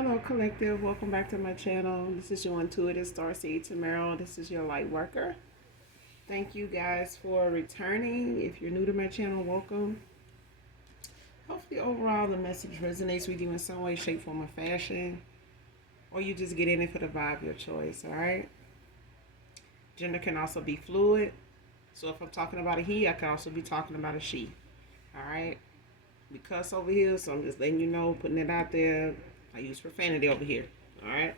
Hello, collective. Welcome back to my channel. This is your intuitive starseed Tamara. This is your light worker. Thank you guys for returning. If you're new to my channel, welcome. Hopefully, overall, the message resonates with you in some way, shape, form, or fashion, or you just get in it for the vibe, your choice. All right. Gender can also be fluid. So if I'm talking about a he, I can also be talking about a she. All right. We cuss over here, so I'm just letting you know, putting it out there. I use profanity over here. All right.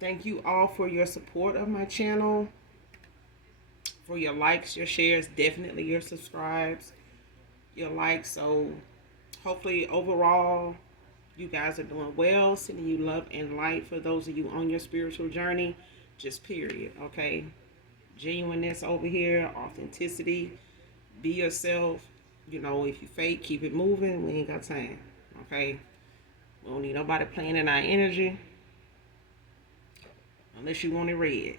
Thank you all for your support of my channel, for your likes, your shares, definitely your subscribes, your likes. So hopefully overall you guys are doing well, sending you love and light for those of you on your spiritual journey, just period, okay? Genuineness over here, authenticity, be yourself. You know, if you fake, keep it moving. We ain't got time, okay? We don't need nobody playing in our energy unless you want it red,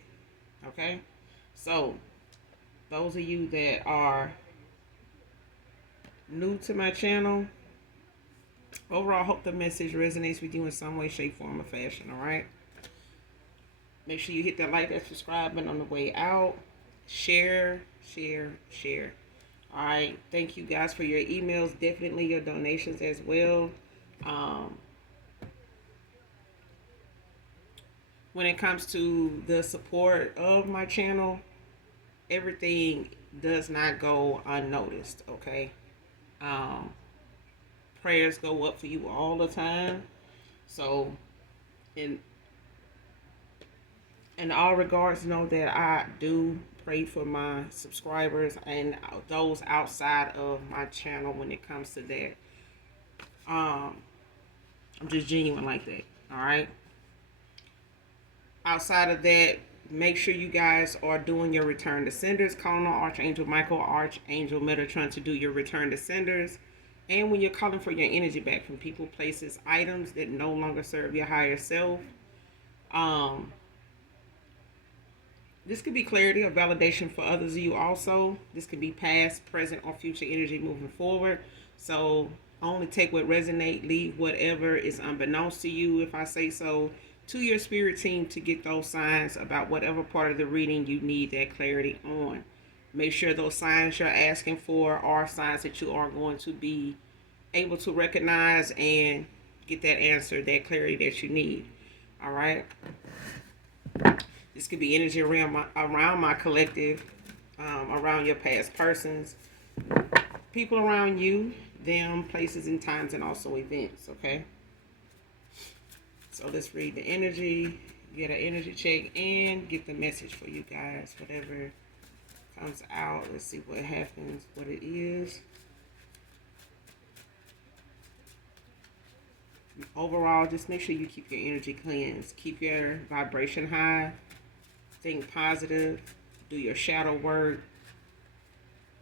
okay? So those of you that are new to my channel, overall, I hope the message resonates with you in some way, shape, form, or fashion, all right? Make sure you hit that like and subscribe button on the way out. Share, share, share. All right. Thank you guys for your emails. Definitely your donations as well. When it comes to the support of my channel, everything does not go unnoticed, okay? Prayers go up for you all the time. So, in all regards, know that I do pray for my subscribers and those outside of my channel when it comes to that. I'm just genuine like that, all right? Outside of that, make sure you guys are doing your return to senders. Calling on Archangel Michael, Archangel Metatron to do your return to senders. And when you're calling for your energy back from people, places, items that no longer serve your higher self. This could be clarity or validation for others of you also. This could be past, present, or future energy moving forward. So only take what resonates, leave whatever is unbeknownst to you, if I say so, to your spirit team to get those signs about whatever part of the reading you need that clarity on. Make sure those signs you're asking for are signs that you are going to be able to recognize and get that answer, that clarity that you need. All right. This could be energy around my collective, around your past persons, people around you, them, places and times, and also events, okay? So let's read the energy, get an energy check, and get the message for you guys. Whatever comes out, let's see what happens, what it is. Overall, just make sure you keep your energy cleansed. Keep your vibration high. Think positive. Do your shadow work.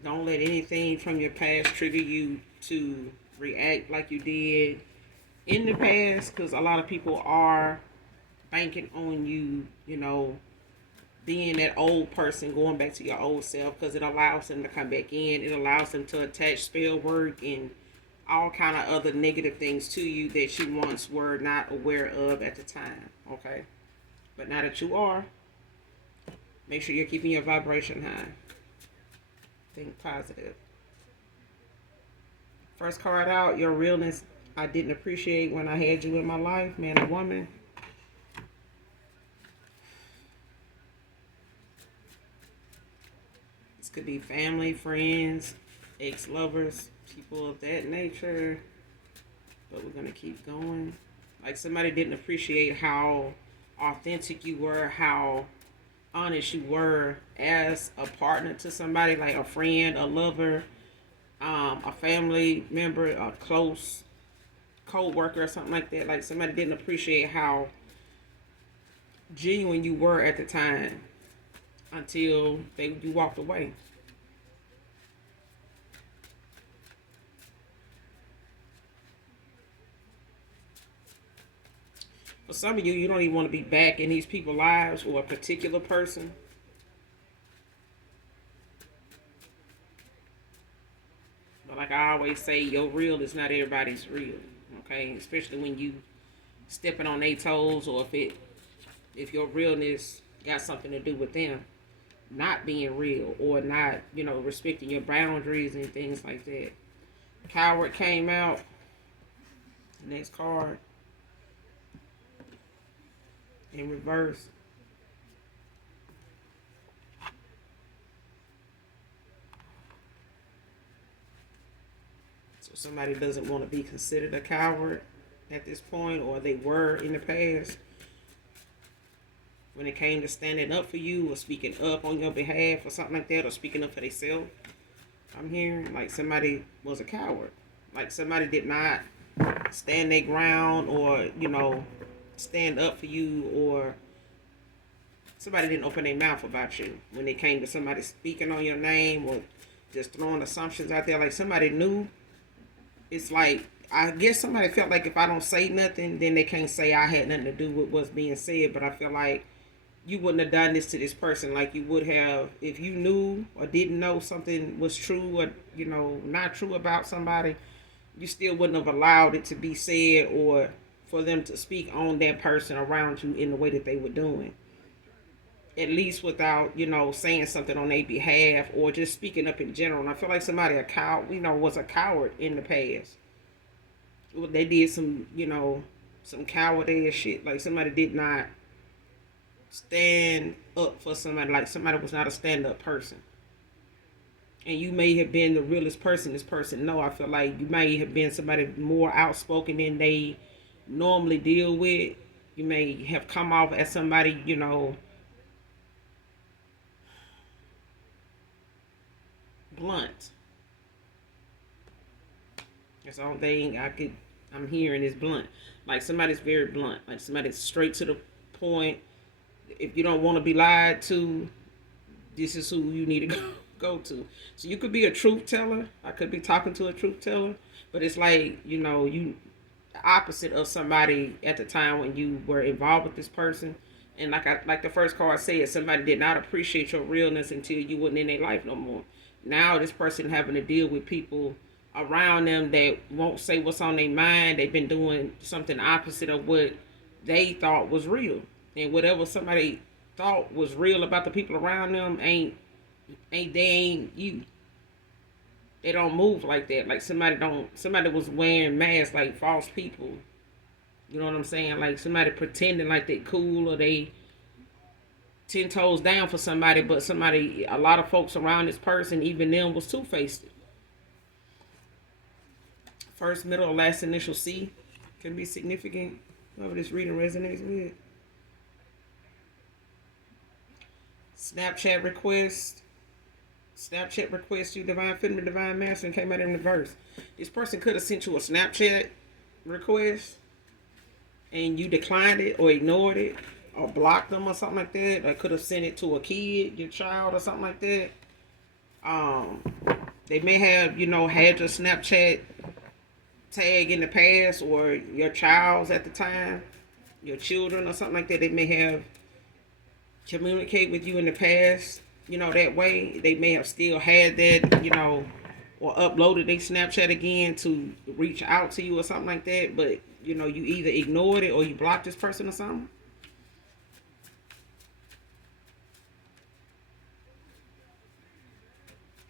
Don't let anything from your past trigger you to react like you did in the past, because a lot of people are banking on you, you know, being that old person, going back to your old self, because it allows them to come back in. It allows them to attach spell work and all kind of other negative things to you that you once were not aware of at the time, okay? But now that you are, make sure you're keeping your vibration high. Think positive. First card out, your realness. I didn't appreciate when I had you in my life, man or woman. This could be family, friends, ex-lovers, people of that nature. But we're going to keep going. Like somebody didn't appreciate how authentic you were, how honest you were as a partner to somebody, like a friend, a lover, a family member, a close co-worker or something like that. Like somebody didn't appreciate how genuine you were at the time until you walked away. For some of you, you don't even want to be back in these people's lives or a particular person. But like I always say, your real is not everybody's real. Okay, especially when you stepping on their toes, or if your realness got something to do with them not being real, or not, respecting your boundaries and things like that. Coward came out. Next card in reverse. So somebody doesn't want to be considered a coward at this point, or they were in the past. When it came to standing up for you, or speaking up on your behalf, or something like that, or speaking up for themselves, I'm hearing like somebody was a coward. Like somebody did not stand their ground, or, stand up for you, or somebody didn't open their mouth about you when it came to somebody speaking on your name, or just throwing assumptions out there. Like somebody knew. It's like, I guess somebody felt like if I don't say nothing, then they can't say I had nothing to do with what's being said. But I feel like you wouldn't have done this to this person like you would have if you knew or didn't know something was true, or, not true about somebody. You still wouldn't have allowed it to be said, or for them to speak on that person around you in the way that they were doing. At least without, saying something on their behalf, or just speaking up in general. And I feel like somebody was a coward in the past. They did some coward ass shit. Like somebody did not stand up for somebody. Like somebody was not a stand up person. And you may have been the realest person this person know. I feel like you may have been somebody more outspoken than they normally deal with. You may have come off as somebody, blunt. That's the only thing I'm hearing is blunt. Like somebody's very blunt. Like somebody's straight to the point. If you don't want to be lied to, this is who you need to go to. So you could be a truth teller. I could be talking to a truth teller, but it's like, you opposite of somebody at the time when you were involved with this person. And like the first card said, somebody did not appreciate your realness until you wasn't in their life no more. Now this person having to deal with people around them that won't say what's on their mind. They've been doing something opposite of what they thought was real. And whatever somebody thought was real about the people around them ain't you. They don't move like that. Like somebody was wearing masks like false people. You know what I'm saying? Like somebody pretending like they cool, or they 10 toes down for somebody, but a lot of folks around this person, even them, was two-faced. First, middle, or last initial C can be significant. Whoever this reading resonates with. Snapchat request you, divine feminine, divine masculine, came out in reverse. This person could have sent you a Snapchat request and you declined it, or ignored it, or blocked them, or something like that. They could have sent it to a kid, your child, or something like that. They may have, had your Snapchat tag in the past, or your child's at the time, your children, or something like that. They may have communicate with you in the past, that way. They may have still had that, or uploaded their Snapchat again to reach out to you or something like that. But, you either ignored it or you blocked this person or something.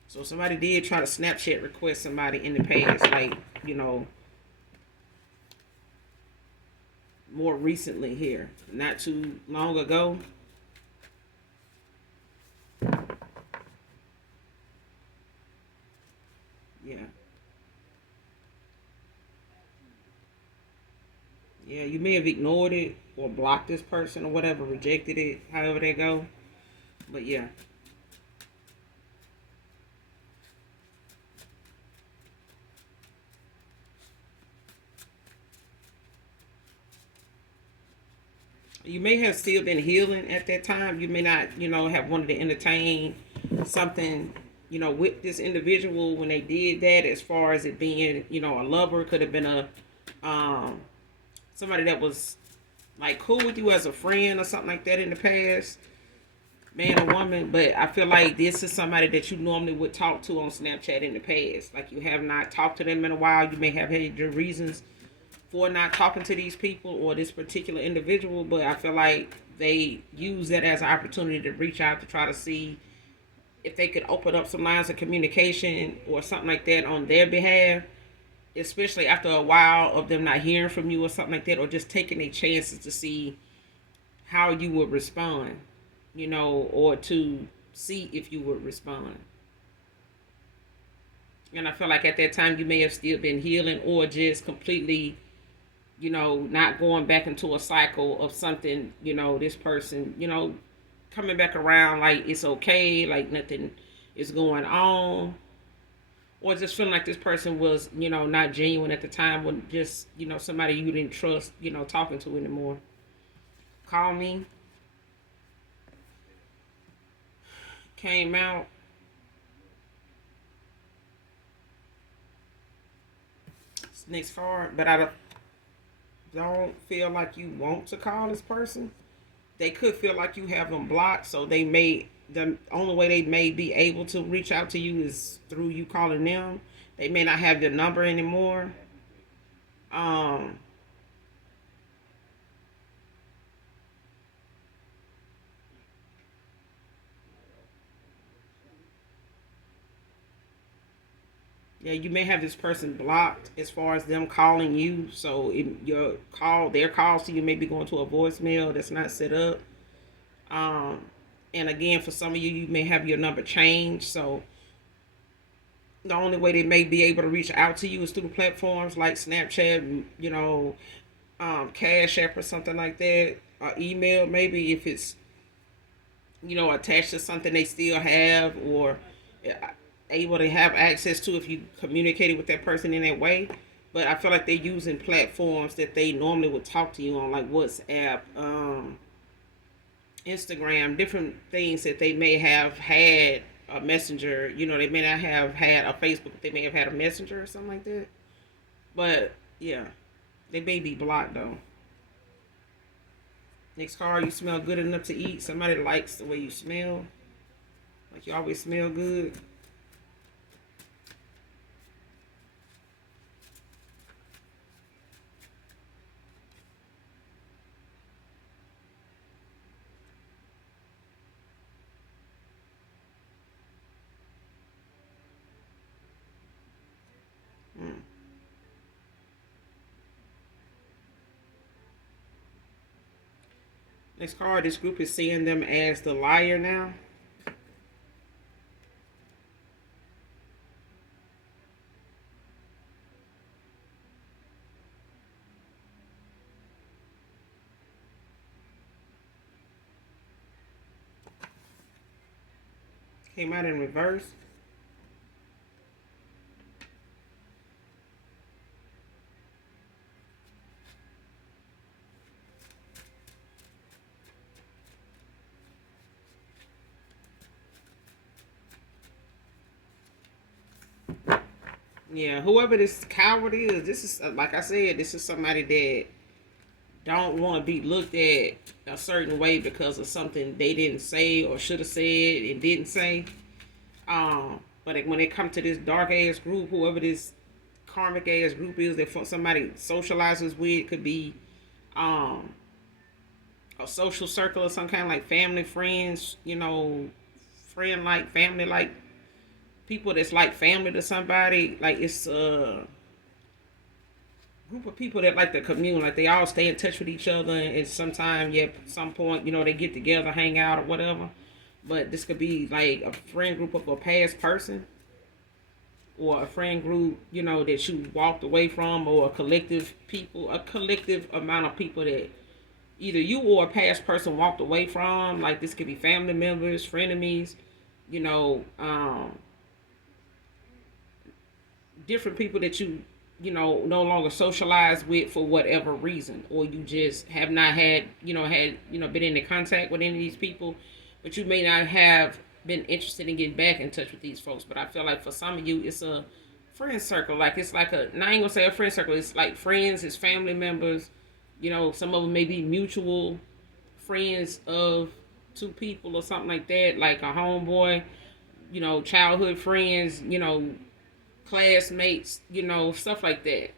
So somebody did try to Snapchat request somebody in the past, like, more recently here, not too long ago. Yeah. Yeah, you may have ignored it or blocked this person or whatever, rejected it, however they go. But yeah. You may have still been healing at that time. You may not, have wanted to entertain something, with this individual when they did that, as far as it being, a lover. Could have been somebody that was like cool with you as a friend or something like that in the past, man or woman. But I feel like this is somebody that you normally would talk to on Snapchat in the past. Like you have not talked to them in a while. You may have had your reasons for not talking to these people or this particular individual, but I feel like they use that as an opportunity to reach out to try to see if they could open up some lines of communication or something like that on their behalf, especially after a while of them not hearing from you or something like that, or just taking their chances to see how you would respond, or to see if you would respond. And I feel like at that time you may have still been healing or just completely, not going back into a cycle of something, this person, coming back around like it's okay, like nothing is going on. Or just feeling like this person was, not genuine at the time, when just, somebody you didn't trust, talking to anymore. Call me. Came out. Next card, but I don't feel like you want to call this person. They could feel like you have them blocked, so the only way they may be able to reach out to you is through you calling them. They may not have your number anymore. Um, yeah, you may have this person blocked as far as them calling you. So their calls to you may be going to a voicemail that's not set up. Um, and again, for some of you, you may have your number changed. So the only way they may be able to reach out to you is through platforms like Snapchat, Cash App or something like that, or email maybe if it's attached to something they still have, or able to have access to if you communicated with that person in that way. But I feel like they're using platforms that they normally would talk to you on, like WhatsApp, Instagram, different things that they may have had a messenger. They may not have had a Facebook, but they may have had a messenger or something like that. But yeah, they may be blocked though. Next card, you smell good enough to eat. Somebody likes the way you smell. Like you always smell good. Mm. Next card, this group is seeing them as the liar now. Came out in reverse. Yeah, whoever this coward is, this is like I said, this is somebody that don't want to be looked at a certain way because of something they didn't say or should have said and didn't say. But when it comes to this dark ass group, whoever this karmic ass group is that somebody socializes with, could be um a social circle or some kind, like family, friends, friend like family, like people that's like family to somebody. Like it's a group of people that like to commune, like they all stay in touch with each other, and sometimes, yeah, at some point, they get together, hang out or whatever. But this could be like a friend group of a past person, or a friend group, that you walked away from, or a collective amount of people that either you or a past person walked away from. Like this could be family members, frenemies, you know, different people that you no longer socialize with for whatever reason, or you just have not been in contact with any of these people, but you may not have been interested in getting back in touch with these folks. But I feel like for some of you, it's a friend circle. Like it's like I ain't gonna say a friend circle. It's like friends, it's family members. Some of them may be mutual friends of two people or something like that, like a homeboy, childhood friends, classmates, stuff like that.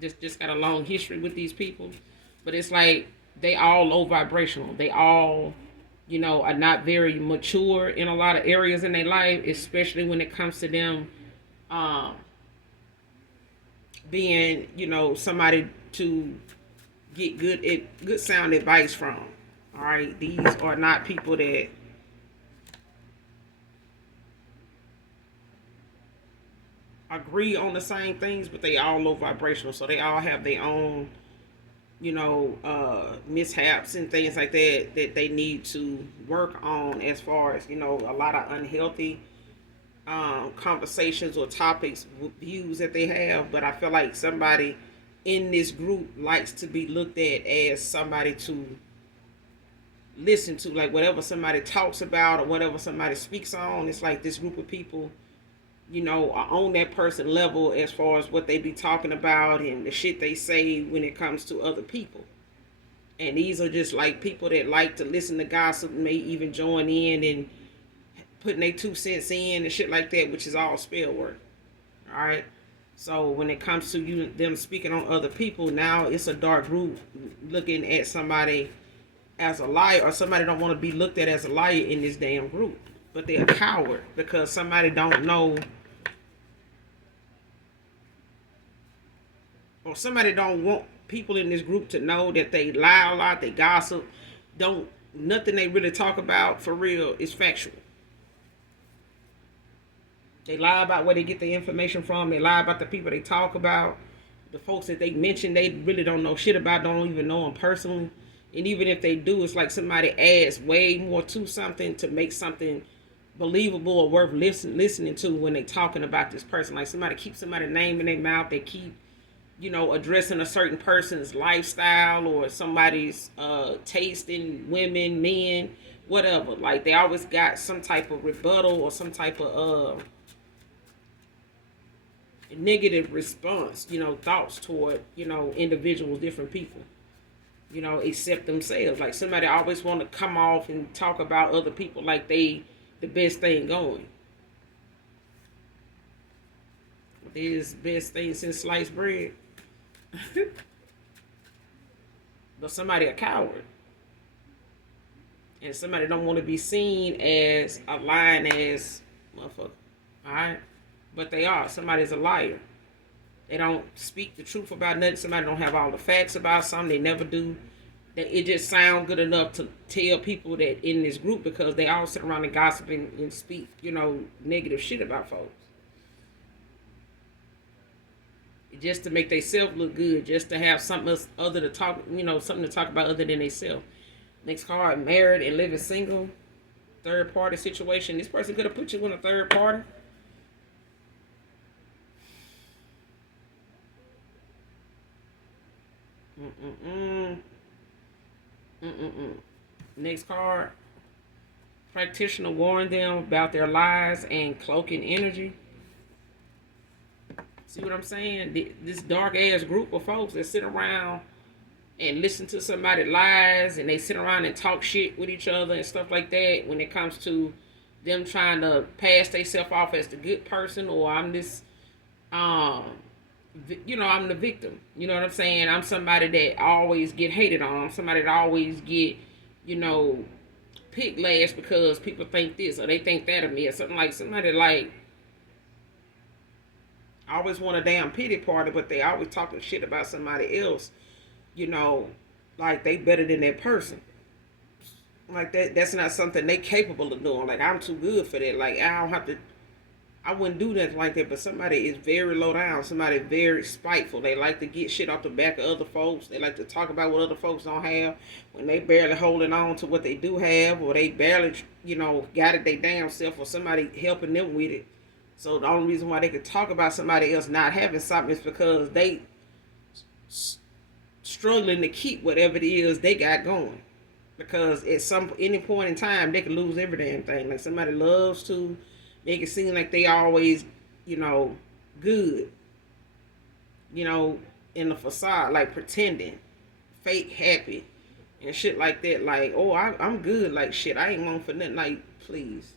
Just got a long history with these people, but it's like they all low vibrational. They all, are not very mature in a lot of areas in their life, especially when it comes to them um, being, somebody to get good sound advice from. All right, these are not people that agree on the same things, but they all low vibrational, so they all have their own, mishaps and things like that that they need to work on, as far as a lot of unhealthy conversations or topics, views that they have. But I feel like somebody in this group likes to be looked at as somebody to listen to, like whatever somebody talks about or whatever somebody speaks on. It's like this group of people, are on that person level as far as what they be talking about and the shit they say when it comes to other people. And these are just like people that like to listen to gossip, may even join in and putting their 2 cents in and shit like that, which is all spell work. All right. So when it comes to them speaking on other people, now it's a dark group looking at somebody as a liar, or somebody don't want to be looked at as a liar in this damn group, but they're a coward because somebody don't know, or somebody don't want people in this group to know that they lie a lot, they gossip, don't nothing they really talk about for real is factual. They lie about where they get the information from. They lie about the people they talk about. The folks that they mention, they really don't know shit about, don't even know them personally. And even if they do, it's like somebody adds way more to something to make something believable or worth listening to when they talking about this person. Like somebody keeps somebody's name in their mouth. They keep, addressing a certain person's lifestyle or somebody's taste in women, men, whatever. Like they always got some type of rebuttal or some type of negative response, thoughts toward, individuals, different people, except themselves. Like somebody always want to come off and talk about other people like they the best thing going. This best thing since sliced bread. But somebody a coward. And somebody don't want to be seen as a lying ass motherfucker. Alright? But they are. Somebody's a liar. They don't speak the truth about nothing. Somebody don't have all the facts about something. They never do. It just sounds good enough to tell people that in this group, because they all sit around and gossip and speak, negative shit about folks. Just to make themselves look good. Just to have something else other to talk, something to talk about other than themselves. Next card, married and living single. Third party situation. This person could have put you in a third party. Next card. Practitioner warned them about their lies and cloaking energy. See what I'm saying? This dark ass group of folks that sit around and listen to somebody lies, and they sit around and talk shit with each other and stuff like that when it comes to them trying to pass themselves off as the good person, or I'm this I'm the victim. You know what I'm saying? I'm somebody that always get hated on. I'm somebody that always get, picked last because people think this or they think that of me, or something. Like somebody like always want a damn pity party, but they always talking shit about somebody else, like they better than that person. Like that's not something they capable of doing. Like I'm too good for that. Like I wouldn't do nothing like that. But somebody is very low down. Somebody very spiteful. They like to get shit off the back of other folks. They like to talk about what other folks don't have when they barely holding on to what they do have, or they barely, got it they damn self, or somebody helping them with it. So the only reason why they could talk about somebody else not having something is because they struggling to keep whatever it is they got going. Because at any point in time, they can lose every damn thing. Like somebody loves to make it seem like they always, good, in the facade, like pretending, fake happy, and shit like that. Like, oh, I'm good. Like, shit, I ain't want for nothing. Like, please.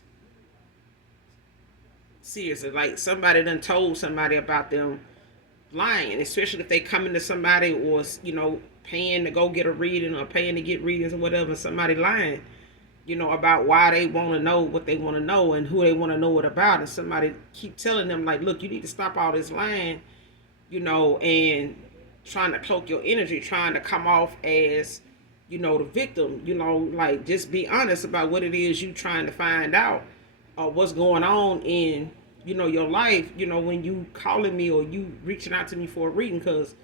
Seriously, like somebody done told somebody about them lying, especially if they come into somebody or, paying to go get a reading or paying to get readings or whatever, somebody lying, about why they want to know what they want to know and who they want to know it about. And somebody keep telling them, like, look, you need to stop all this lying, and trying to cloak your energy, trying to come off as, the victim, like just be honest about what it is you trying to find out or what's going on in, your life, when you calling me or you reaching out to me for a reading, because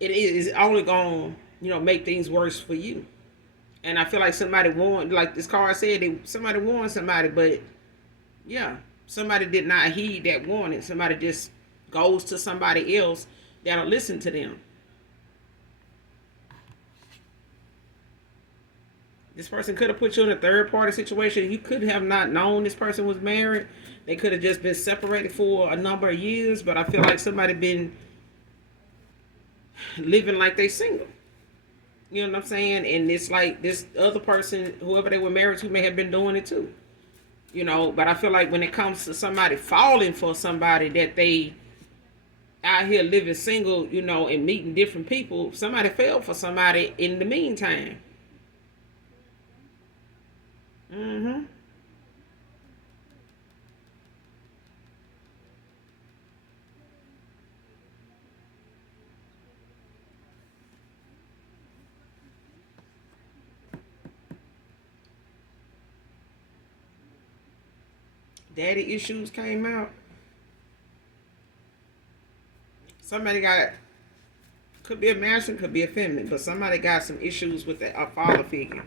it is only going to, make things worse for you. And I feel like somebody warned, like this card said, somebody warned somebody, but yeah, somebody did not heed that warning. Somebody just goes to somebody else that'll listen to them. This person could have put you in a third party situation. You could have not known this person was married. They could have just been separated for a number of years, but I feel like somebody been living like they single. You know what I'm saying? And it's like this other person, whoever they were married to, may have been doing it too. But I feel like when it comes to somebody falling for somebody that they out here living single, and meeting different people, somebody fell for somebody in the meantime. Mm-hmm. Daddy issues came out. Somebody got, could be a masculine, could be a feminine, but somebody got some issues with a father figure.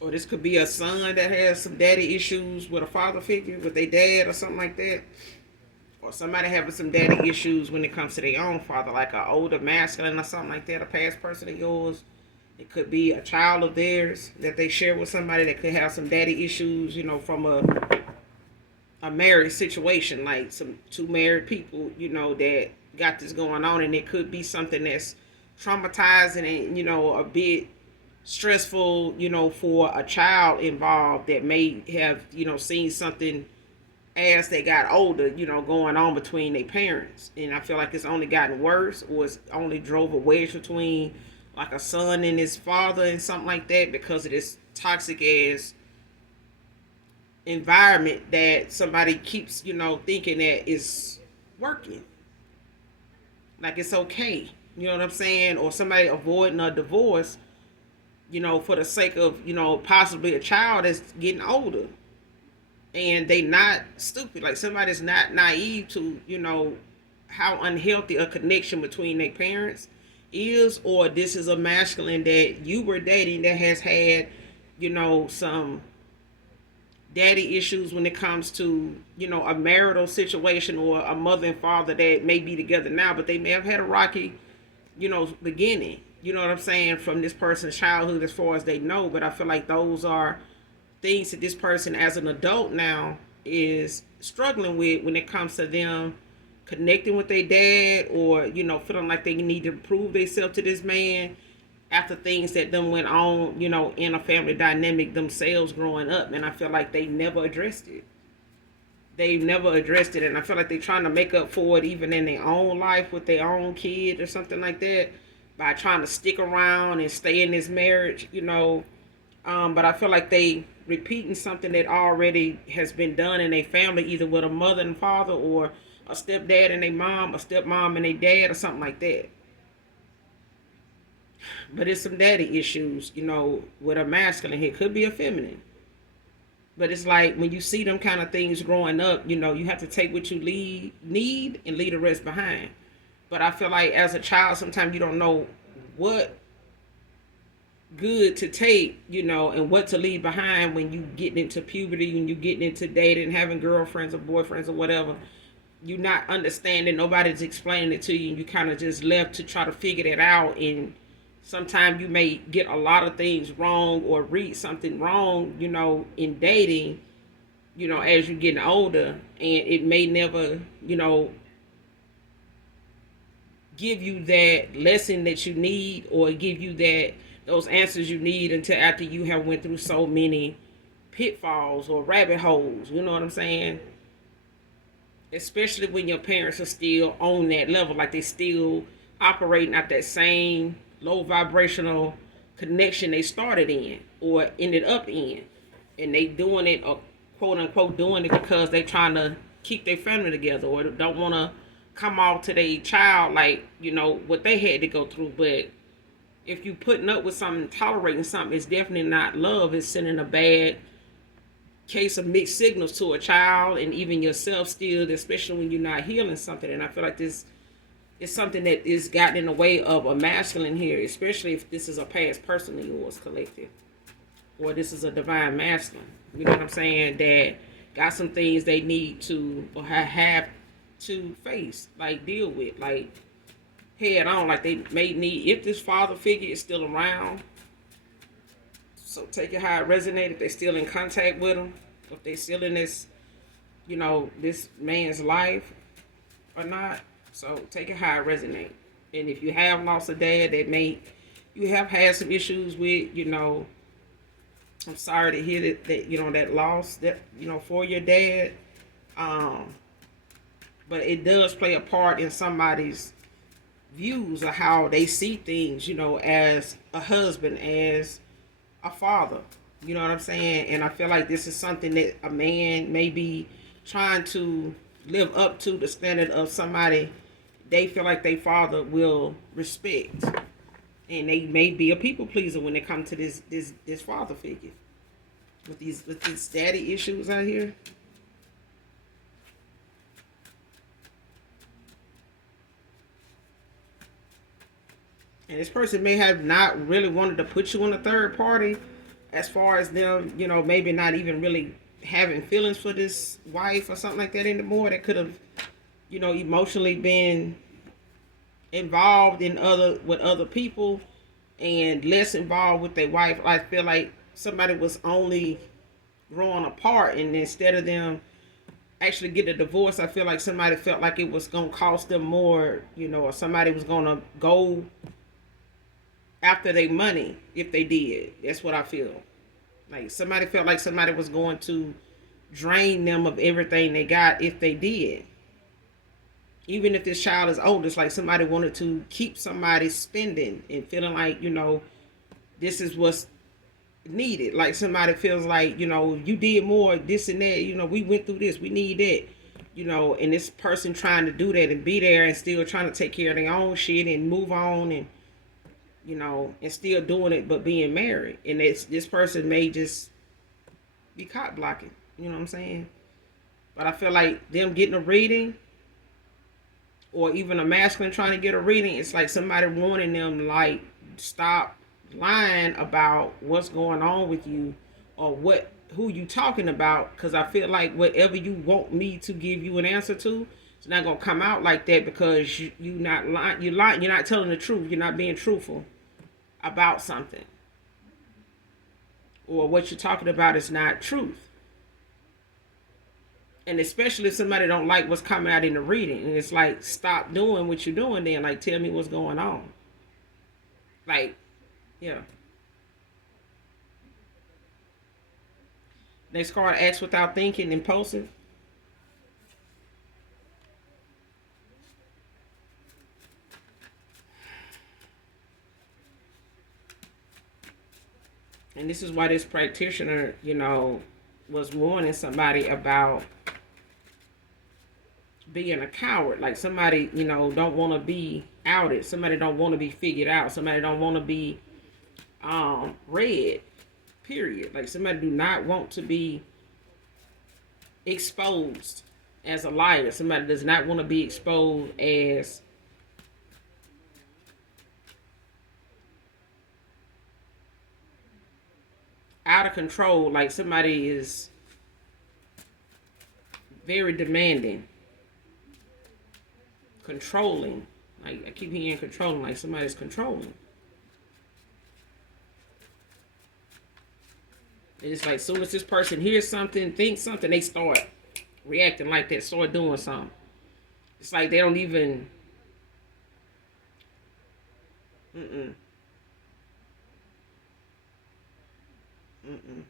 Or this could be a son that has some daddy issues with a father figure, with their dad or something like that. Or somebody having some daddy issues when it comes to their own father, like an older masculine or something like that, a past person of yours. It could be a child of theirs that they share with somebody that could have some daddy issues, from a married situation, like some two married people, that got this going on, and it could be something that's traumatizing and, a bit stressful, for a child involved that may have, seen something as they got older, going on between their parents. And I feel like it's only gotten worse, or it's only drove a wedge between like a son and his father and something like that, because of this toxic ass environment that somebody keeps, thinking that is working. Like it's okay. You know what I'm saying? Or somebody avoiding a divorce, for the sake of, possibly a child that's getting older. And they not stupid. Like somebody's not naive to, how unhealthy a connection between their parents is, or this is a masculine that you were dating that has had, some daddy issues when it comes to, a marital situation, or a mother and father that may be together now, but they may have had a rocky, beginning. You know what I'm saying? From this person's childhood as far as they know. But I feel like those are things that this person as an adult now is struggling with when it comes to them connecting with their dad, or feeling like they need to prove themselves to this man after things that them went on, in a family dynamic themselves growing up. And I feel like they never addressed it. They've never addressed it, and I feel like they're trying to make up for it even in their own life with their own kid or something like that, by trying to stick around and stay in this marriage, but I feel like they repeating something that already has been done in a family, either with a mother and father, or a stepdad and a mom, a stepmom and a dad, or something like that. But it's some daddy issues, with a masculine. It could be a feminine. But it's like when you see them kind of things growing up, you have to take what you need and leave the rest behind. But I feel like as a child, sometimes you don't know what good to take, and what to leave behind when you get into puberty, when you getting into dating, having girlfriends or boyfriends or whatever. You're not understanding, nobody's explaining it to you, and you kind of just left to try to figure that out. And sometimes you may get a lot of things wrong or read something wrong, in dating, as you're getting older, and it may never, give you that lesson that you need, or give you those answers you need, until after you have went through so many pitfalls or rabbit holes. You know what I'm saying? Especially when your parents are still on that level, like they still operating at that same low vibrational connection they started in or ended up in, and they doing it or quote unquote doing it because they trying to keep their family together or don't want to come off to their child like what they had to go through. But if you putting up with something, tolerating something, it's definitely not love. It's sending a bad case of mixed signals to a child and even yourself still, especially when you're not healing something. And I feel like this is something that is gotten in the way of a masculine here, especially if this is a past person of yours, collective, or this is a divine masculine. You know what I'm saying? That got some things they need to or have to face, like deal with, like head on, like they may need, if this father figure is still around. So take it how it resonated. If they're still in contact with them, if they're still in this, this man's life or not. So take it how it resonates. And if you have lost a dad that you have had some issues with, I'm sorry to hear that that loss that, for your dad. But it does play a part in somebody's views of how they see things, as a husband, as a father. You know what I'm saying? And I feel like this is something that a man may be trying to live up to, the standard of somebody they feel like their father will respect. And they may be a people pleaser when it comes to this father figure. With these daddy issues out here. And this person may have not really wanted to put you in a third party, as far as them, maybe not even really having feelings for this wife or something like that anymore. That could have, emotionally been involved with other people and less involved with their wife. I feel like somebody was only growing apart, and instead of them actually get a divorce, I feel like somebody felt like it was gonna cost them more, or somebody was gonna go after their money if they did. That's what I feel. Like somebody felt like somebody was going to drain them of everything they got if they did. Even if this child is old, it's like somebody wanted to keep somebody spending and feeling like, this is what's needed. Like somebody feels like, you did more, this and that, we went through this, we need that. And this person trying to do that and be there and still trying to take care of their own shit and move on and and still doing it, but being married. And this person may just be caught blocking. You know what I'm saying? But I feel like them getting a reading, or even a masculine trying to get a reading, it's like somebody warning them, like, stop lying about what's going on with you or who you talking about. Because I feel like whatever you want me to give you an answer to, it's not gonna come out like that, because you not lying. You're lying. You're not telling the truth. You're not being truthful about something, or what you're talking about is not truth. And especially if somebody don't like what's coming out in the reading, and it's like, stop doing what you're doing then. Like, tell me what's going on. Like, yeah. Next card, acts without thinking, impulsive. And this is why this practitioner, was warning somebody about being a coward. Like somebody, don't want to be outed. Somebody don't want to be figured out. Somebody don't want to be read. Period. Like somebody do not want to be exposed as a liar. Somebody does not want to be exposed as out of control. Like somebody is very demanding, controlling. Like I keep hearing controlling, like somebody's controlling. It's like, soon as this person hears something, thinks something, they start reacting like that, start doing something. It's like they don't even. Mm-mm. Mm-mm.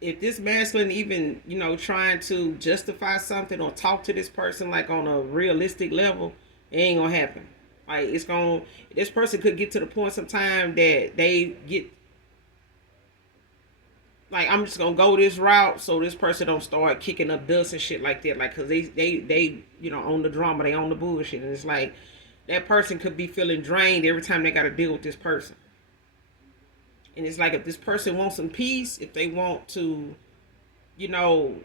if this masculine even, trying to justify something or talk to this person like on a realistic level, it ain't gonna happen. Like it's gonna this person could get to the point sometime that they get like, I'm just gonna go this route so this person don't start kicking up dust and shit like that. Like, cause they own the drama, they own the bullshit, and it's like that person could be feeling drained every time they got to deal with this person. And it's like if this person wants some peace, if they want to, you know,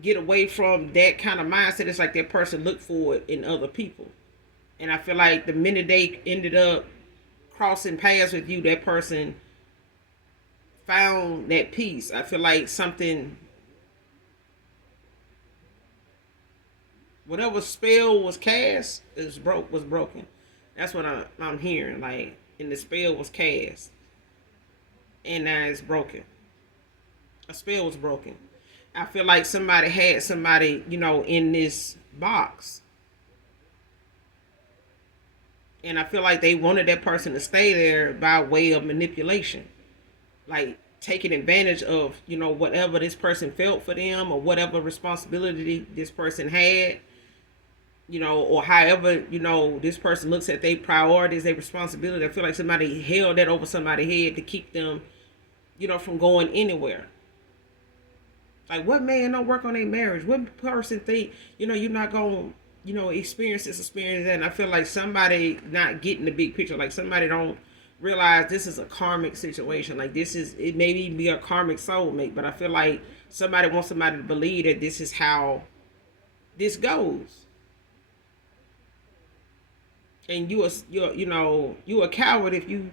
get away from that kind of mindset, it's like that person look for it in other people. And I feel like the minute they ended up crossing paths with you, that person found that peace. I feel like something, whatever spell was cast, was broken. That's what I'm hearing. Like, and the spell was cast, and now it's broken. A spell was broken. I feel like somebody had somebody, in this box, and I feel like they wanted that person to stay there by way of manipulation, like taking advantage of, whatever this person felt for them or whatever responsibility this person had, or however, this person looks at their priorities, their responsibility. I feel like somebody held that over somebody's head to keep them, from going anywhere. Like, what man don't work on their marriage? What person think, you're not going to, experience this, experience that? And I feel like somebody not getting the big picture. Like, somebody don't realize this is a karmic situation. Like, it may even be a karmic soulmate, but I feel like somebody wants somebody to believe that this is how this goes. And you a coward if you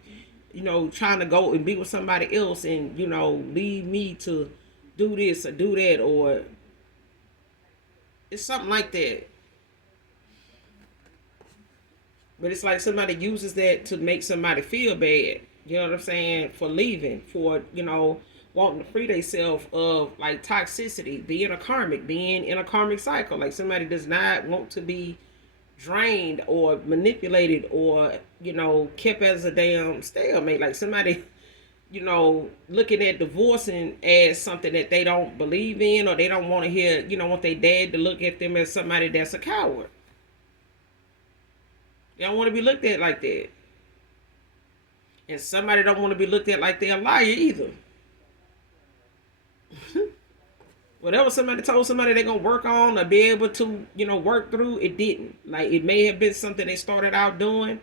trying to go and be with somebody else and leave me to do this or do that, or it's something like that. But it's like somebody uses that to make somebody feel bad, you know what I'm saying, for leaving, for wanting to free themselves of like toxicity, being in a karmic cycle. Like, somebody does not want to be drained or manipulated or kept as a damn stalemate. Like, somebody looking at divorcing as something that they don't believe in, or they don't want to hear, want their dad to look at them as somebody that's a coward. They don't want to be looked at like that. And somebody don't want to be looked at like they're a liar either. Whatever somebody told somebody they're gonna work on or be able to, work through, it didn't. Like, it may have been something they started out doing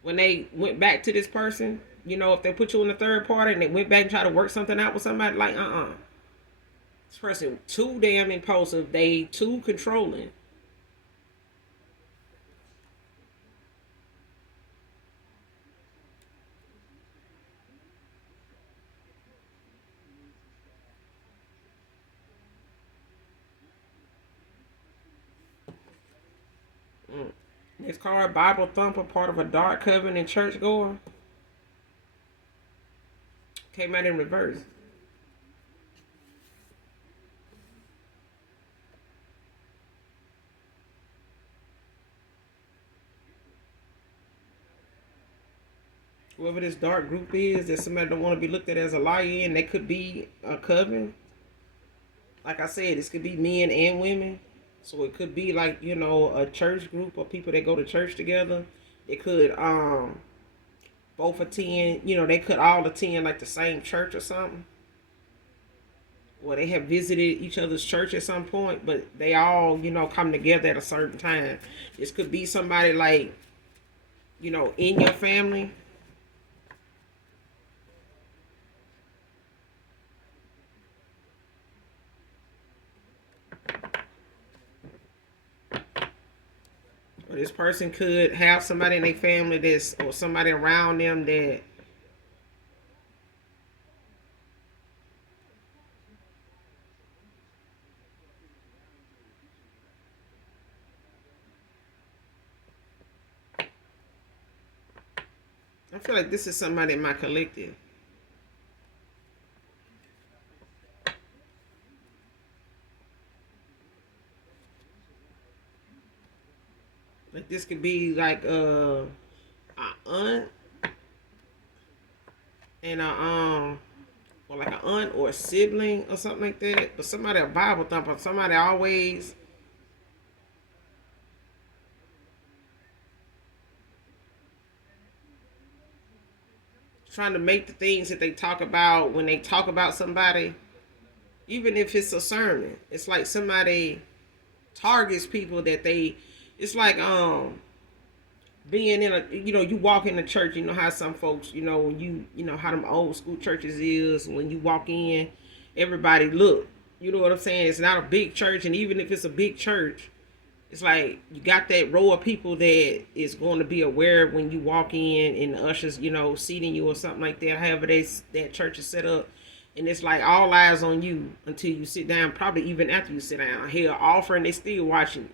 when they went back to this person. If they put you in the third party and they went back and tried to work something out with somebody, like, this person too damn impulsive, they too controlling. This card, Bible thumper, part of a dark coven and church goer, came out in reverse. Whoever this dark group is, that somebody don't want to be looked at as a liar in, they could be a coven. Like I said, this could be men and women. So it could be like, a church group of people that go to church together. It could both attend, they could all attend like the same church or something. Or they have visited each other's church at some point, but they all, come together at a certain time. This could be somebody like, in your family. Or this person could have somebody in their family or somebody around them that I feel like this is somebody in my collective. Like, this could be like a aunt and a well, like an aunt or sibling or something like that, but somebody a Bible thumper, somebody always trying to make the things that they talk about when they talk about somebody, even if it's a sermon, it's like somebody targets people that they. It's like being in a, you walk in the church, how some folks, when you know how them old school churches is, when you walk in, everybody look, you know what I'm saying? It's not a big church, and even if it's a big church, it's like you got that row of people that is going to be aware when you walk in, and the ushers, seating you or something like that, however that church is set up. And it's like all eyes on you until you sit down, probably even after you sit down. Hell, offering, they still watching.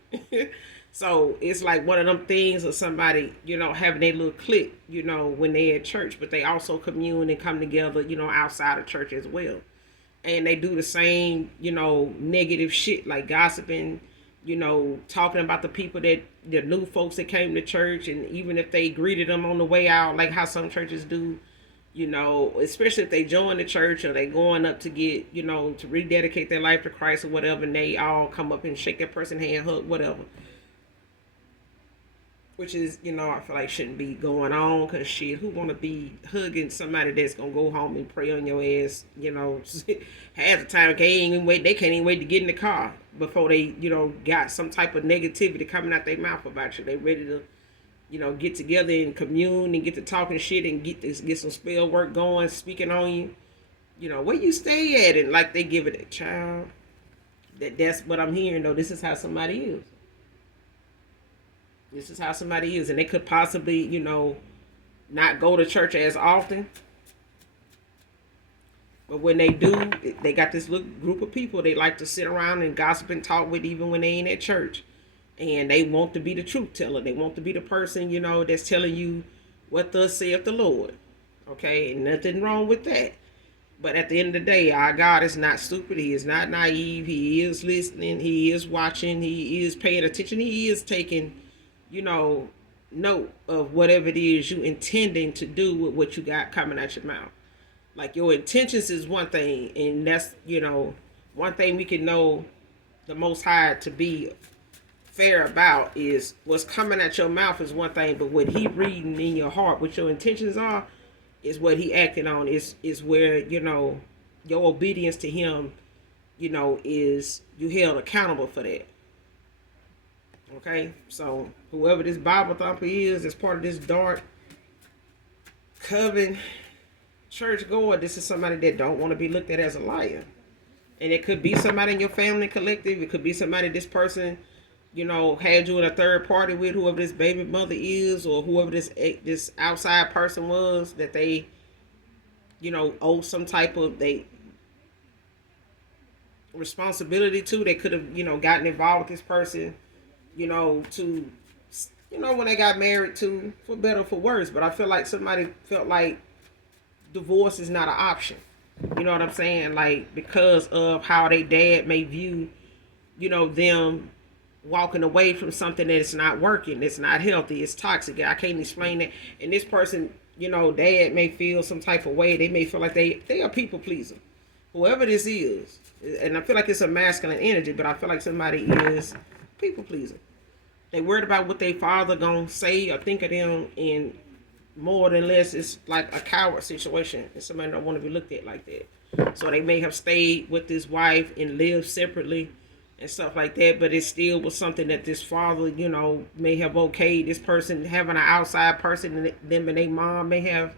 So it's like one of them things of somebody, having a little clique, when they at church, but they also commune and come together, outside of church as well. And they do the same, negative shit like gossiping, talking about the people the new folks that came to church, and even if they greeted them on the way out, like how some churches do, especially if they join the church or they going up to get, to rededicate their life to Christ or whatever, and they all come up and shake that person's hand, hug, whatever. Which is, I feel like shouldn't be going on, because shit, who want to be hugging somebody that's going to go home and pray on your ass, half the time they can't even wait to get in the car before they, got some type of negativity coming out their mouth about you. They ready to, get together and commune and get to talking shit and get some spell work going, speaking on you. Where you stay at, and like they give it a child. That's what I'm hearing though. This is how somebody is. This is how somebody is, and they could possibly, not go to church as often. But when they do, they got this little group of people they like to sit around and gossip and talk with, even when they ain't at church. And they want to be the truth teller. They want to be the person, that's telling you what thus saith the Lord. Okay, and nothing wrong with that. But at the end of the day, our God is not stupid. He is not naive. He is listening. He is watching. He is paying attention. He is taking, note of whatever it is you intending to do with what you got coming out your mouth. Like, your intentions is one thing, and that's, one thing we can know the Most High to be fair about is what's coming out your mouth is one thing, but what he reading in your heart, what your intentions are, is what he acting on. Is where, your obedience to him, is you held accountable for that. Okay, so whoever this Bible thumper is, as part of this dark coven church goer, this is somebody that don't want to be looked at as a liar. And it could be somebody in your family collective. It could be somebody this person, had you in a third party with, whoever this baby mother is, or whoever this outside person was that they, owe some type of responsibility to. They could have, gotten involved with this person, when they got married to, for better or for worse. But I feel like somebody felt like divorce is not an option. You know what I'm saying? Like, because of how they dad may view, them walking away from something that's not working, it's not healthy, it's toxic. I can't explain it. And this person, dad may feel some type of way. They may feel like they are people pleaser. Whoever this is. And I feel like it's a masculine energy, but I feel like somebody is people pleaser. They worried about what their father gonna say or think of them, and more than less it's like a coward situation, and somebody don't want to be looked at like that. So they may have stayed with this wife and lived separately and stuff like that, but it still was something that this father, may have okayed. This person having an outside person, and them and their mom may have,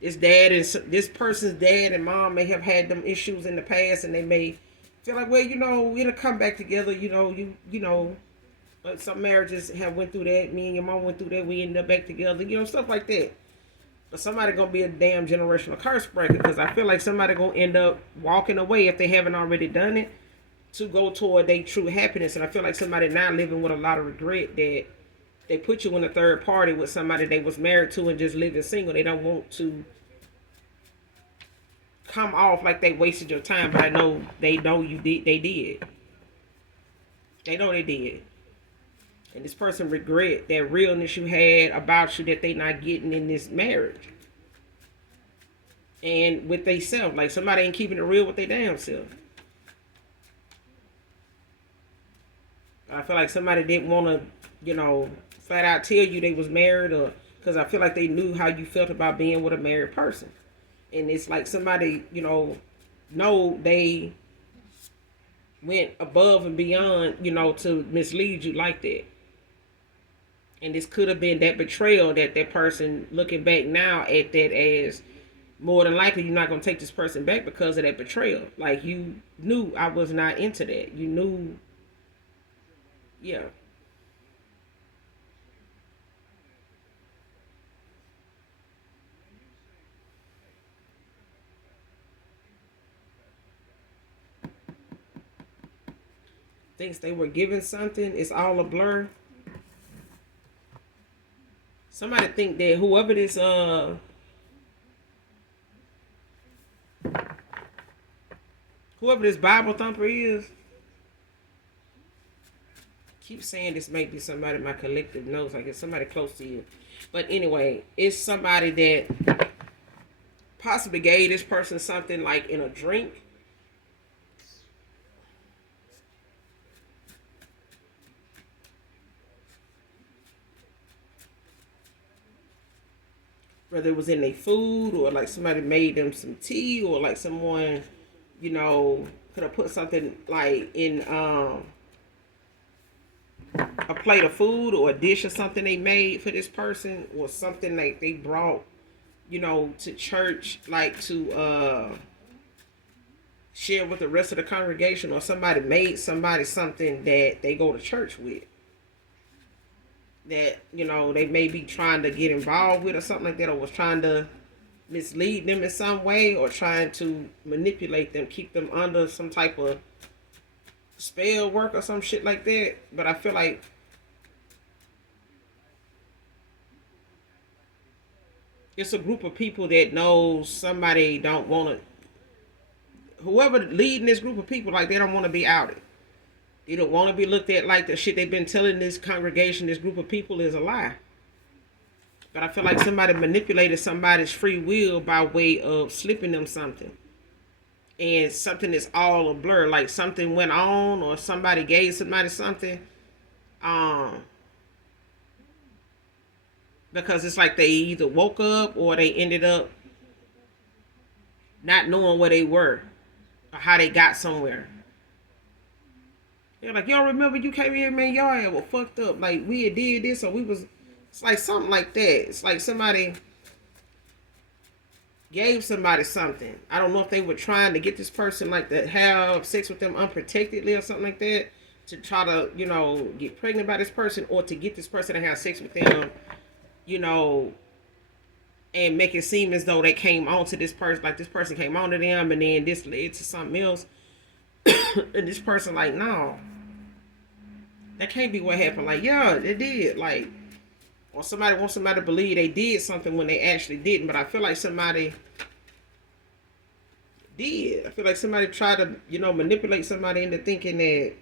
this person's dad and mom may have had them issues in the past, and they may feel like, well, it'll come back together. Some marriages have went through that. Me and your mom went through that. We ended up back together. Stuff like that. But somebody gonna be a damn generational curse breaker, because I feel like somebody gonna end up walking away if they haven't already done it to go toward their true happiness. And I feel like somebody now living with a lot of regret that they put you in a third party with somebody they was married to and just living single. They don't want to come off like they wasted your time, but I know they know you did. They did. They know they did. And this person regret that realness you had about you that they not getting in this marriage. and with they self. Like somebody ain't keeping it real with their damn self. I feel like somebody didn't want to, flat out tell you they was married, or because I feel like they knew how you felt about being with a married person, and it's like somebody, know they went above and beyond, to mislead you like that. And this could have been that betrayal that that person looking back now at that as more than likely you're not going to take this person back because of that betrayal. Like you knew I was not into that. You knew, yeah. Thinks they were given something. It's all a blur. Somebody think that whoever this Bible thumper is, keep saying this may be somebody in my collective notes, like it's somebody close to you. But anyway, it's somebody that possibly gave this person something like in a drink. Whether it was in their food, or like somebody made them some tea, or like someone, could have put something like in a plate of food or a dish or something they made for this person, or something like they brought, to church, like to share with the rest of the congregation, or somebody made somebody something that they go to church with, that they may be trying to get involved with or something like that, or was trying to mislead them in some way, or trying to manipulate them, keep them under some type of spell work or some shit like that. But I feel like it's a group of people that knows somebody don't want to, whoever leading this group of people, like they don't want to be outed. They don't want to be looked at like the shit they've been telling this congregation, this group of people, is a lie. But I feel like somebody manipulated somebody's free will by way of slipping them something. And something is all a blur. Like something went on, or somebody gave somebody something. Um, because it's like they either woke up or they ended up not knowing where they were or how they got somewhere. They're like, y'all remember you came here, man, y'all had were fucked up. Like we had did this, or we was, it's like something like that. It's like somebody gave somebody something. I don't know if they were trying to get this person like to have sex with them unprotectedly or something like that, to try to, get pregnant by this person, or to get this person to have sex with them, you know, and make it seem as though they came on to this person, like this person came on to them, and then this led to something else. And this person like, no, that can't be what happened. Like, yeah, it did. Like, or somebody wants somebody to believe they did something when they actually didn't. But I feel like somebody did. I feel like somebody tried to, manipulate somebody into thinking that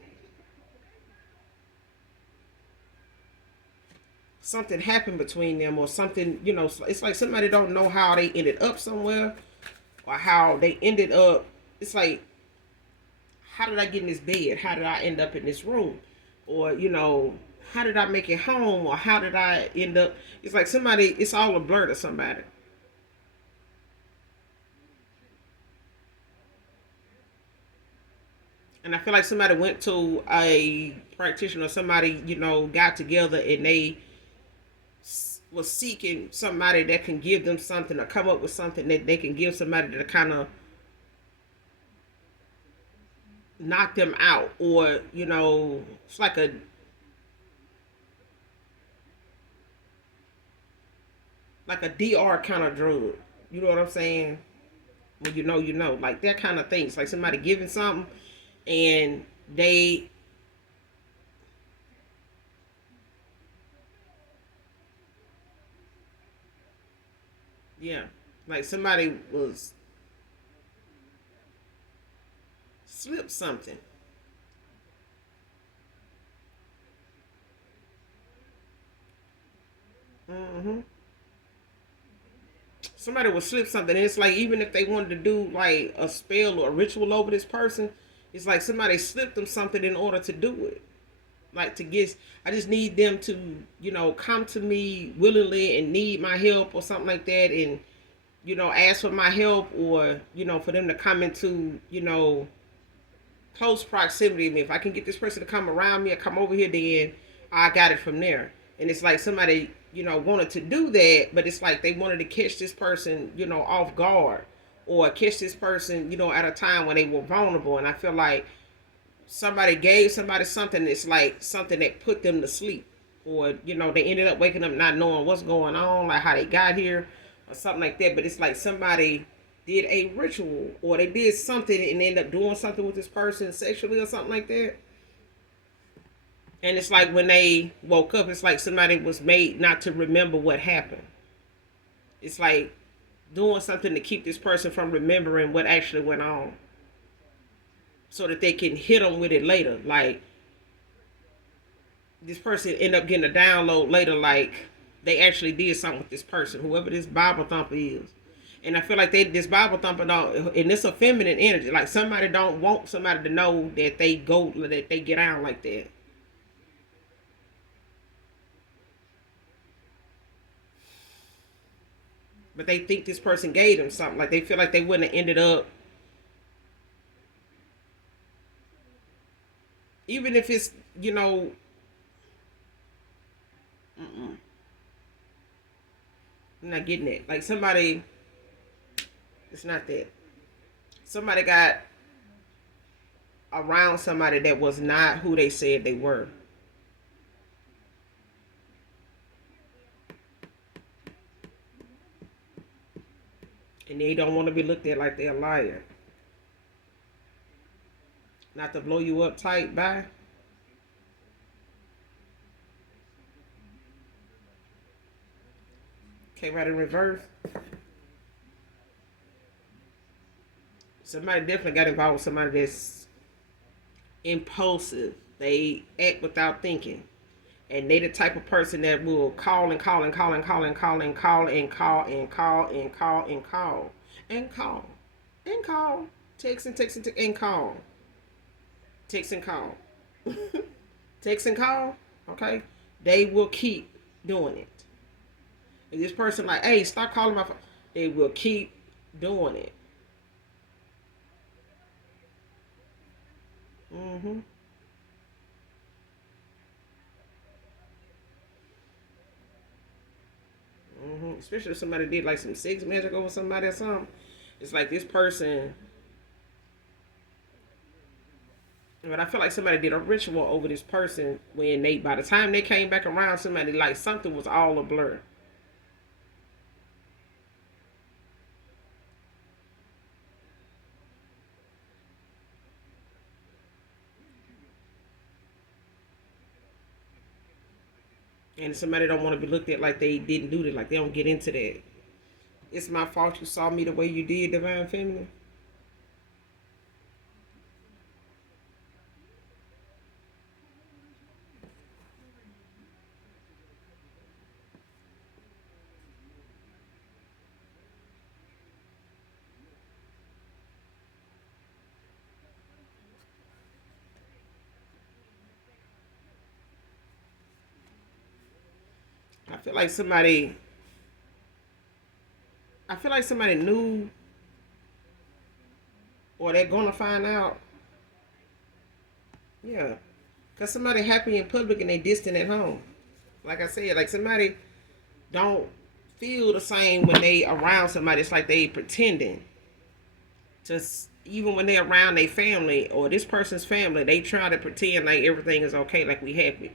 something happened between them, or something, it's like somebody don't know how they ended up somewhere, or how they ended up. It's like, how did I get in this bed? How did I end up in this room? Or, how did I make it home? Or how did I end up? It's like somebody, it's all a blur to somebody. And I feel like somebody went to a practitioner, or somebody, got together, and they was seeking somebody that can give them something, or come up with something that they can give somebody to kind of knock them out. Or, it's like a DR kind of drug. You know what I'm saying? When like that kind of thing. It's like somebody giving something, and they, yeah, like somebody was slipped something. Mm-hmm. Somebody will slip something, and it's like even if they wanted to do like a spell or a ritual over this person, it's like somebody slipped them something in order to do it. Like to get, I just need them to, come to me willingly and need my help or something like that, and ask for my help, or for them to come into close proximity to me. If I can get this person to come around me or come over here, then I got it from there. And it's like somebody, wanted to do that, but it's like they wanted to catch this person, off guard, or catch this person, at a time when they were vulnerable. And I feel like somebody gave somebody something. It's like something that put them to sleep, or they ended up waking up not knowing what's going on, like how they got here, or something like that. But it's like somebody did a ritual, or they did something and ended up doing something with this person sexually or something like that. And it's like when they woke up, it's like somebody was made not to remember what happened. It's like doing something to keep this person from remembering what actually went on, so that they can hit them with it later. Like this person end up getting a download later, like they actually did something with this person, whoever this Bible thumper is. And I feel like this Bible thumper don't, and it's a feminine energy. Like somebody don't want somebody to know that they get out like that. But they think this person gave them something. Like they feel like they wouldn't have ended up, even if it's, mm-mm, I'm not getting it. Like somebody, it's not that. Somebody got around somebody that was not who they said they were. And they don't want to be looked at like they're a liar. Not to blow you up tight, bye. Came out in reverse. Somebody definitely got involved with somebody that's impulsive. They act without thinking. And they the type of person that will call and call and call and call and call and call and call and call and call and call and call and call. Text and text and text and call. Text and call. Text and call. Okay? They will keep doing it. And this person like, hey, stop calling my phone. They will keep doing it. Mm-hmm. Mm-hmm. Especially if somebody did like some sex magic over somebody or something. It's like this person. But I feel like somebody did a ritual over this person when by the time they came back around, somebody like something was all a blur. And somebody don't want to be looked at like they didn't do that, like they don't get into that. It's my fault you saw me the way you did, Divine Feminine. I feel like somebody I feel like somebody knew, or they're gonna find out. Yeah. Cause somebody happy in public and they distant at home. Like I said, like somebody don't feel the same when they around somebody. It's like they pretending. Just even when they're around their family or this person's family, they try to pretend like everything is okay, like we happy.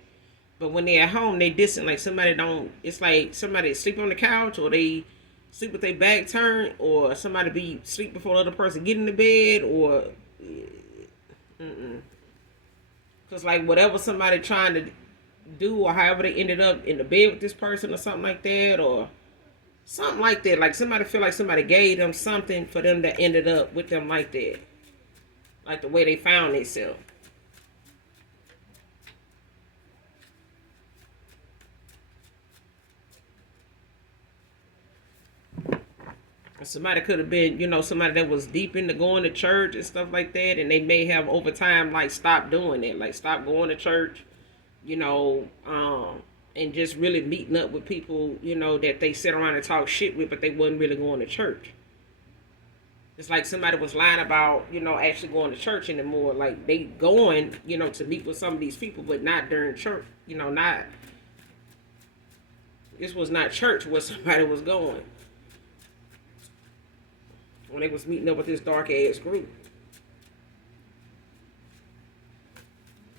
But when they're at home, they distant. Like somebody don't. It's like somebody sleep on the couch, or they sleep with their back turned, or somebody be sleep before the other person get in the bed, or. Cause like whatever somebody trying to do, or however they ended up in the bed with this person, or something like that, or something like that. Like somebody feel like somebody gave them something for them that ended up with them like that, like the way they found themselves. Somebody could have been, somebody that was deep into going to church and stuff like that, and they may have over time like stopped doing it, like stopped going to church, you know, and just really meeting up with people, that they sit around and talk shit with, but they wasn't really going to church. It's like somebody was lying about, actually going to church anymore. Like they going, to meet with some of these people, but not during church. Not this was not church where somebody was going when they was meeting up with this dark ass group.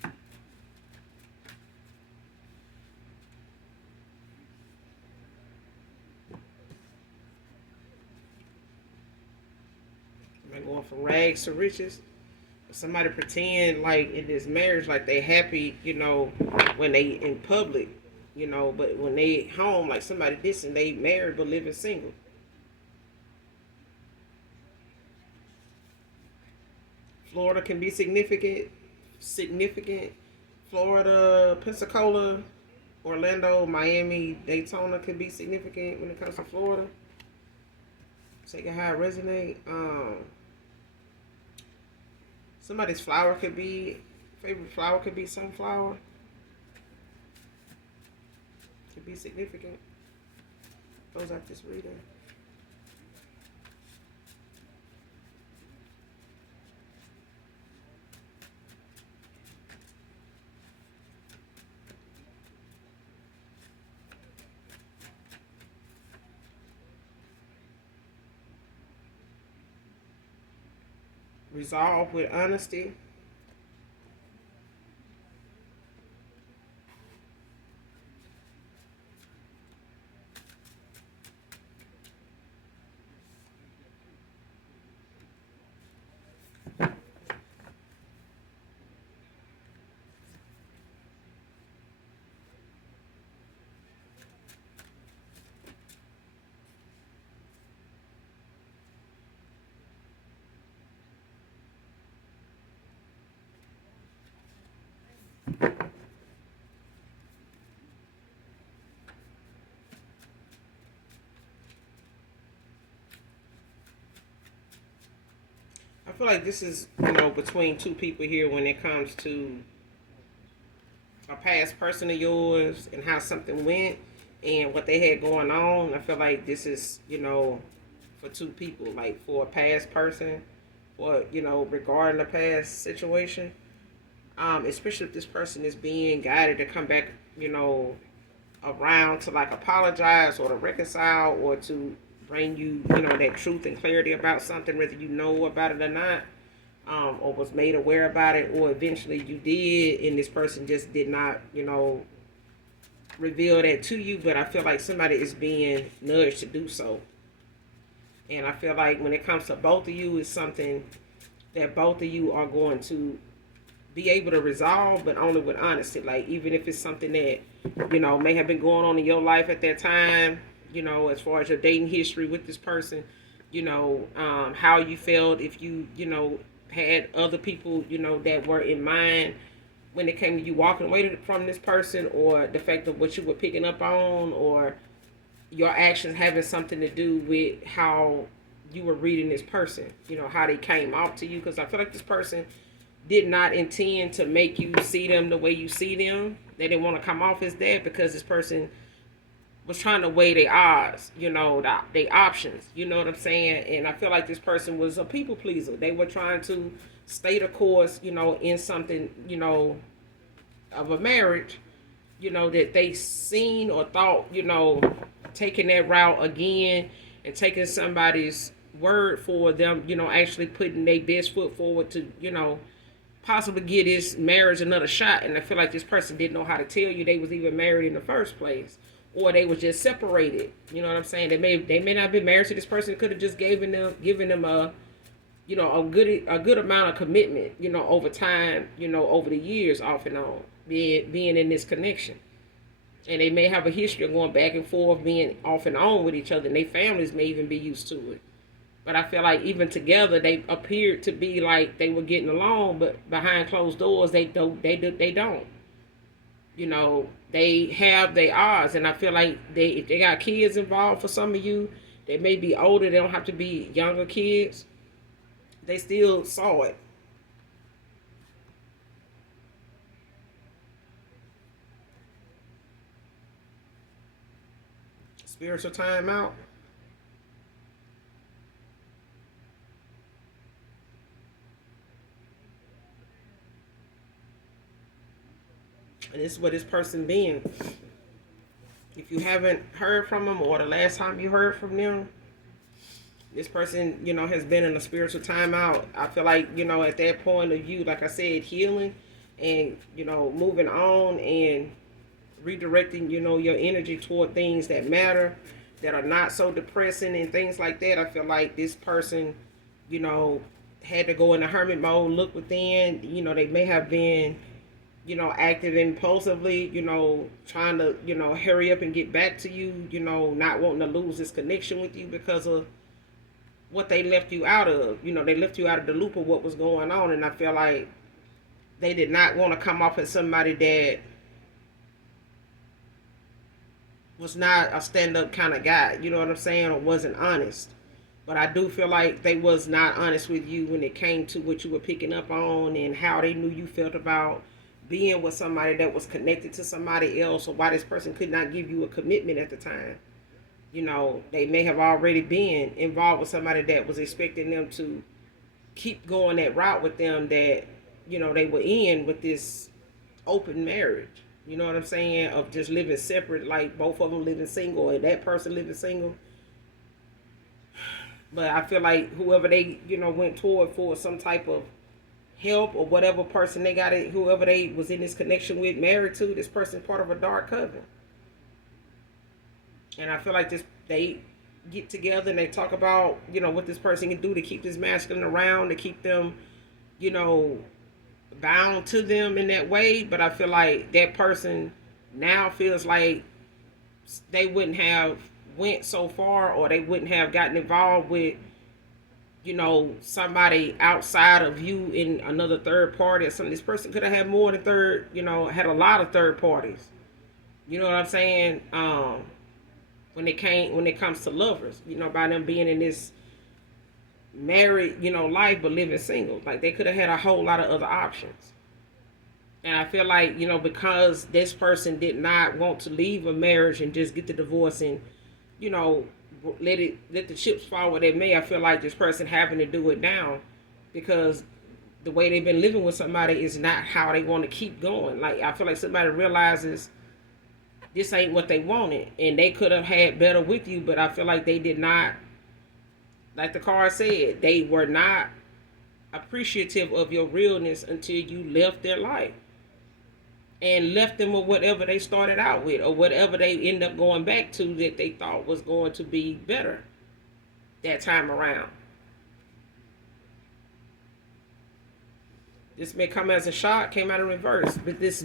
Am I going from rags to riches? Somebody pretend like in this marriage like they happy, when they in public, but when they home like somebody dissing they married but living single. Florida can be significant. Florida, Pensacola, Orlando, Miami, Daytona could be significant when it comes to Florida. Take it how it resonate. Somebody's flower could be favorite flower could be sunflower. Could be significant. Close out this reading. Resolve with honesty. I feel like this is, between two people here when it comes to a past person of yours and how something went and what they had going on. I feel like this is, for two people, like for a past person or, regarding a past situation. Especially if this person is being guided to come back, around to like apologize or to reconcile or to bring you, that truth and clarity about something, whether you know about it or not, or was made aware about it, or eventually you did, and this person just did not, reveal that to you. But I feel like somebody is being nudged to do so. And I feel like when it comes to both of you, it's something that both of you are going to be able to resolve, but only with honesty. Like, even if it's something that, may have been going on in your life at that time, as far as your dating history with this person, how you felt, if you, had other people, that were in mind when it came to you walking away from this person, or the fact of what you were picking up on, or your actions having something to do with how you were reading this person, how they came off to you. Because I feel like this person did not intend to make you see them the way you see them. They didn't want to come off as that because this person was trying to weigh their odds, their options, you know what I'm saying? And I feel like this person was a people pleaser. They were trying to stay the course, in something, of a marriage, that they seen or thought, taking that route again and taking somebody's word for them, actually putting their best foot forward to, possibly give this marriage another shot. And I feel like this person didn't know how to tell you they was even married in the first place, or they was just separated. You know what I'm saying? They may not be married to this person. Could have just given them a, a good amount of commitment, over time, over the years, off and on, being in this connection. And they may have a history of going back and forth, being off and on with each other, and their families may even be used to it. But I feel like even together, they appeared to be like they were getting along, but behind closed doors, they don't. They have their odds, and I feel like if they got kids involved for some of you, They may be older, they don't have to be younger kids. They still saw it. Spiritual timeout. And this is what this person being. If you haven't heard from them, or the last time you heard from them, this person, has been in a spiritual timeout. I feel like, at that point of you, like I said, healing and, moving on and redirecting, your energy toward things that matter, that are not so depressing and things like that. I feel like this person, you know, had to go into hermit mode, look within. They may have been, active impulsively, trying to, hurry up and get back to you, not wanting to lose this connection with you because of what they left you out of. They left you out of the loop of what was going on. And I feel like they did not want to come off as somebody that was not a stand-up kind of guy, you know what I'm saying, or wasn't honest. But I do feel like they was not honest with you when it came to what you were picking up on and how they knew you felt about being with somebody that was connected to somebody else, or why this person could not give you a commitment at the time. They may have already been involved with somebody that was expecting them to keep going that route with them, that, they were in with this open marriage. You know what I'm saying? Of just living separate, like both of them living single and that person living single. But I feel like whoever they, went toward for some type of help, or whatever person they got it, whoever they was in this connection with, married to, this person part of a dark coven. And I feel like they get together and they talk about, what this person can do to keep this masculine around, to keep them, bound to them in that way. But I feel like that person now feels like they wouldn't have went so far, or they wouldn't have gotten involved with, somebody outside of you in another third party or something. This person could have had more than had a lot of third parties. You know what I'm saying? When it comes to lovers, by them being in this married, life, but living single. Like, they could have had a whole lot of other options. And I feel like, because this person did not want to leave a marriage and just get the divorce and, let the chips fall where they may, I feel like this person having to do it now, because the way they've been living with somebody is not how they want to keep going. Like, I feel like somebody realizes this ain't what they wanted, and they could have had better with you, but I feel like they did not. Like the card said, they were not appreciative of your realness until you left their life. And left them with whatever they started out with, or whatever they end up going back to that they thought was going to be better that time around. This may come as a shock, came out in reverse, but this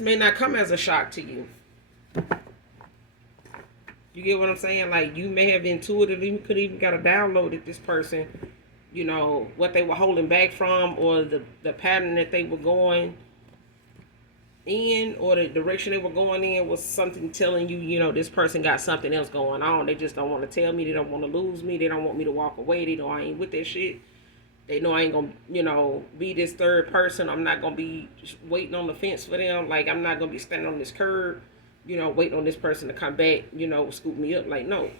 may not come as a shock to you. You get what I'm saying? Like, you may have intuited, you could even got a download at this person, what they were holding back from, or the pattern that they were going in, or the direction they were going in was something telling you, this person got something else going on. They just don't want to tell me. They don't want to lose me. They don't want me to walk away. They know I ain't with that shit. They know I ain't gonna, be this third person. I'm not gonna be waiting on the fence for them. Like, I'm not gonna be standing on this curb, waiting on this person to come back, scoop me up. Like, no,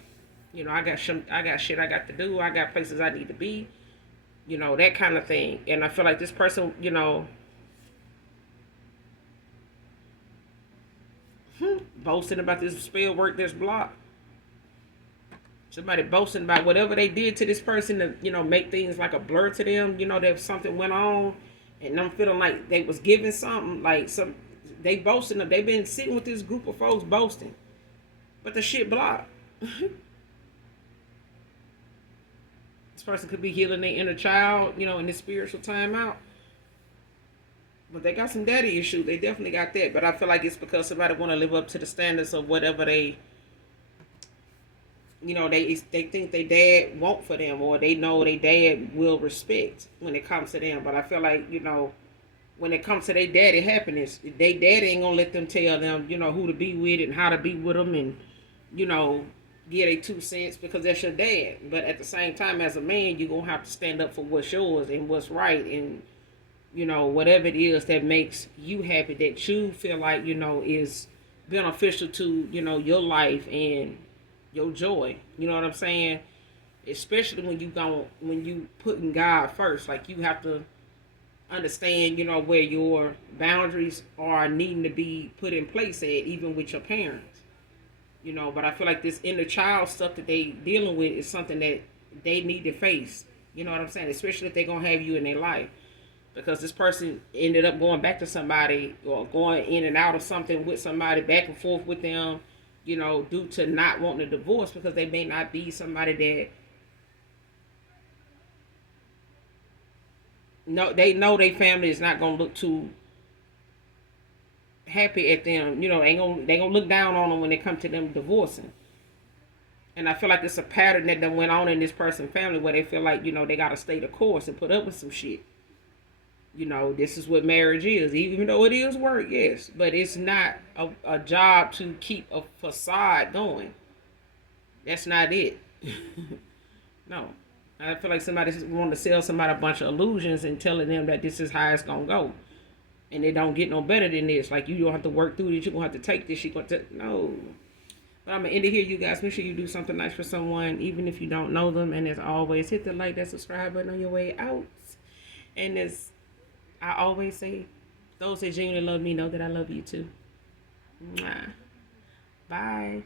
I got shit I got to do. I got places I need to be, that kind of thing. And I feel like this person, boasting about this spell work that's blocked. Somebody boasting about whatever they did to this person to, make things like a blur to them, that something went on, and them feeling like they was giving something, like they boasting, they've been sitting with this group of folks boasting, but the shit blocked. This person could be healing their inner child, in this spiritual timeout. But they got some daddy issues. They definitely got that. But I feel like it's because somebody want to live up to the standards of whatever they, they think their dad want for them, or they know their dad will respect when it comes to them. But I feel like, when it comes to their daddy happiness, their daddy ain't gonna let them tell them, who to be with and how to be with them, and, give their 2 cents because that's your dad. But at the same time, as a man, you're gonna have to stand up for what's yours and what's right, and whatever it is that makes you happy, that you feel like is beneficial to your life and your joy. You know what I'm saying? Especially when you putting God first, like you have to understand, where your boundaries are needing to be put in place at, even with your parents. But I feel like this inner child stuff that they dealing with is something that they need to face. You know what I'm saying? Especially if they're gonna have you in their life. Because this person ended up going back to somebody or going in and out of something with somebody, back and forth with them, due to not wanting a divorce, because they may not be somebody that they know their family is not gonna look too happy at them. They gonna look down on them when they come to them divorcing. And I feel like it's a pattern that went on in this person's family where they feel like they gotta stay the course and put up with some shit. This is what marriage is, even though it is work, yes, but it's not a job to keep a facade going. That's not it. No. I feel like somebody wanting to sell somebody a bunch of illusions and telling them that this is how it's gonna go, and it don't get no better than this. Like, you don't have to work through this. You're gonna have to take this. No. But I'm gonna end it here, you guys. Make sure you do something nice for someone, even if you don't know them. And as always, hit the like, that subscribe button on your way out. And as I always say, those that genuinely love me know that I love you too. Mwah. Bye.